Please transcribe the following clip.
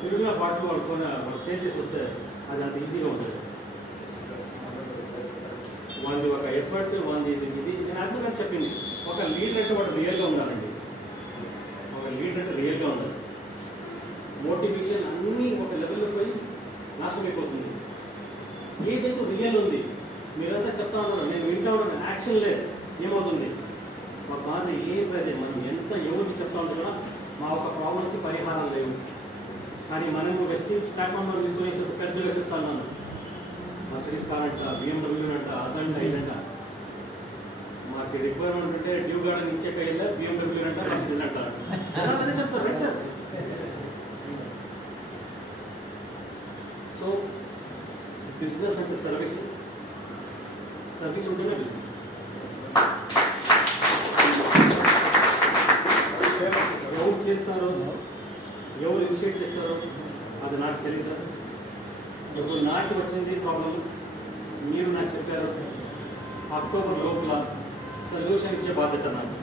తిరిగిన బాటిల్ వాళ్ళు సేల్ చేసి వస్తే అది అంత ఈజీగా ఉంటుంది. వాళ్ళది ఒక ఎఫర్ట్, వాళ్ళది ఇది నేను అర్థంగా చెప్పింది. ఒక లీడర్ అంటే వాడు రియల్గా ఉండాలండి. ఒక లీడర్ అంటే రియల్గా ఉండాలి. మోటివేషన్ అన్నీ ఒక లెవెల్లో పోయి నాశనం అయిపోతుంది. ఏదైతే రియల్ ఉంది మీరంతా చెప్తా ఉన్నారు, నేను వింటా ఉన్నాను, యాక్షన్ లేదు, ఏమవుతుంది? మా బాధ ఏది మనం ఎంత ఎవరికి చెప్తా ఉంటున్నా మా ఒక ప్రాబ్లమ్స్కి పరిహారం లేవు. కానీ మనం వెస్టింగ్ ప్లాట్ఫామ్లో తీసుకొని పెద్దగా చెప్తాను. మర్సిడీస్ కార్ అంట, BMW అంట, అదంట ఇదంట. మాకు రిక్వైర్మెంట్ ఉంటే డ్యూ గార్డెన్ ఇచ్చే కైల్లో BMW అంట, మర్సిడీస్ అంట చెప్తారు సార్. సో బిజినెస్ అంటే సర్వీస్ ఉంటేనే బిజినెస్. ఎవరు చేస్తారో, ఎవరు ఇనిషియేట్ చేస్తారో అది నాకు తెలియదు సార్. ఇప్పుడు నాకు వచ్చింది ప్రాబ్లం, మీరు నాకు చెప్పారు. అక్టోబర్ లోపల సొల్యూషన్ ఇచ్చే బాధ్యత నాకు.